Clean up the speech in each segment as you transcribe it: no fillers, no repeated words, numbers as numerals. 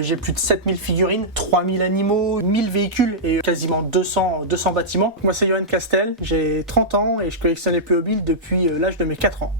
J'ai plus de 7000 figurines, 3000 animaux, 1000 véhicules et quasiment 200 bâtiments. Moi c'est Johan Castel, j'ai 30 ans et je collectionne les Playmobil depuis l'âge de mes 4 ans.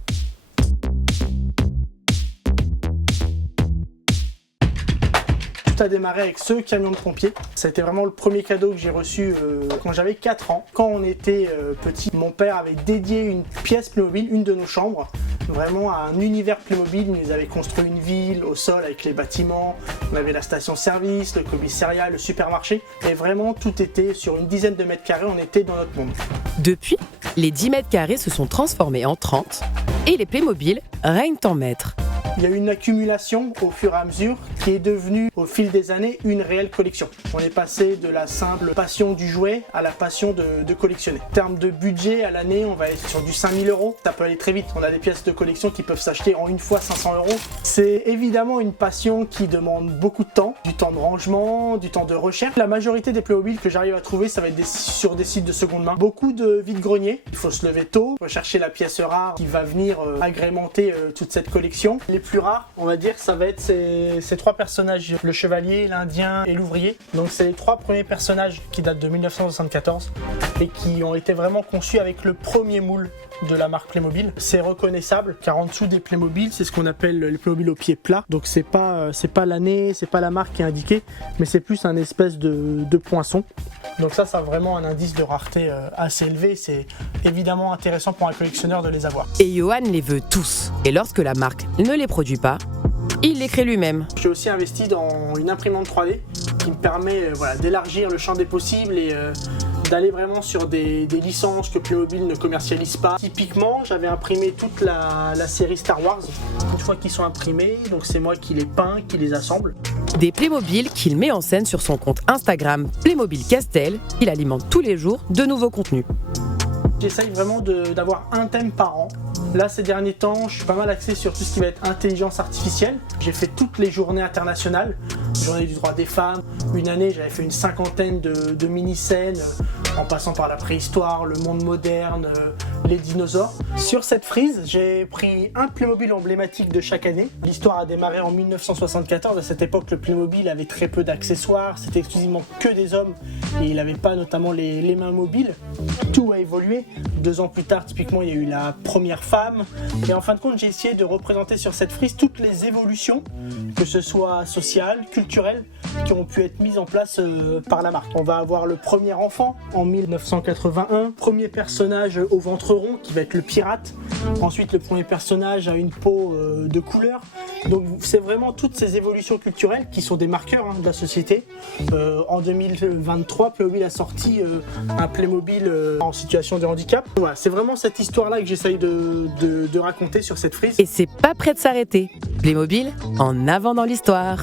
Tout a démarré avec ce camion de pompier. C'était vraiment le premier cadeau que j'ai reçu quand j'avais 4 ans. Quand on était petit, mon père avait dédié une pièce Playmobil, une de nos chambres, vraiment à un univers Playmobil. Il nous avait construit une ville au sol avec les bâtiments. On avait la station-service, le commissariat, le supermarché. Et vraiment, tout était sur une dizaine de mètres carrés. On était dans notre monde. Depuis, les 10 mètres carrés se sont transformés en 30 et les Playmobil règnent en maître. Il y a eu une accumulation au fur et à mesure qui est devenue au fil des années une réelle collection. On est passé de la simple passion du jouet à la passion de collectionner. En termes de budget à l'année, on va être sur du 5000 €. Ça peut aller très vite. On a des pièces de collection qui peuvent s'acheter en une fois 500 €. C'est évidemment une passion qui demande beaucoup de temps, du temps de rangement, du temps de recherche. La majorité des Playmobil que j'arrive à trouver, ça va être sur des sites de seconde main. Beaucoup de vide-greniers. Il faut se lever tôt, rechercher la pièce rare qui va venir agrémenter toute cette collection. Les plus rares, on va dire, ça va être ces trois personnages, le chevalier, l'indien et l'ouvrier. Donc c'est les trois premiers personnages qui datent de 1974 et qui ont été vraiment conçus avec le premier moule de la marque Playmobil. C'est reconnaissable car en dessous des Playmobil, c'est ce qu'on appelle les Playmobil au pied plat. Donc c'est pas l'année, c'est pas la marque qui est indiquée, mais c'est plus un espèce de poinçon. Donc ça a vraiment un indice de rareté assez élevé. C'est évidemment intéressant pour un collectionneur de les avoir. Et Johan les veut tous. Et lorsque la marque ne les produit pas, il les crée lui-même. J'ai aussi investi dans une imprimante 3D qui me permet d'élargir le champ des possibles et d'aller vraiment sur des licences que Playmobil ne commercialise pas. Typiquement, j'avais imprimé toute la série Star Wars. Une fois qu'ils sont imprimés, donc c'est moi qui les peins, qui les assemble. Des Playmobil qu'il met en scène sur son compte Instagram Playmobil Castel. Il alimente tous les jours de nouveaux contenus. J'essaye vraiment d'avoir un thème par an. Là, ces derniers temps, je suis pas mal axé sur tout ce qui va être intelligence artificielle. J'ai fait toutes les journées internationales, journée du droit des femmes. Une année, j'avais fait une 50aine de mini-scènes, en passant par la préhistoire, le monde moderne, les dinosaures. Sur cette frise, j'ai pris un Playmobil emblématique de chaque année. L'histoire a démarré en 1974. À cette époque, le Playmobil avait très peu d'accessoires. C'était exclusivement que des hommes et il n'avait pas notamment les mains mobiles. Tout a évolué. 2 ans plus tard, typiquement, il y a eu la première femme. Et en fin de compte, j'ai essayé de représenter sur cette frise toutes les évolutions, que ce soit sociales, culturelles, qui ont pu être mises en place par la marque. On va avoir le premier enfant en 1981, premier personnage au ventre rond qui va être le pirate. Ensuite, le premier personnage a une peau de couleur. Donc, c'est vraiment toutes ces évolutions culturelles qui sont des marqueurs de la société. En 2023, Playmobil a sorti un Playmobil en situation de handicap. Voilà, c'est vraiment cette histoire-là que j'essaye de raconter sur cette frise. Et c'est pas prêt de s'arrêter. Playmobil en avant dans l'histoire.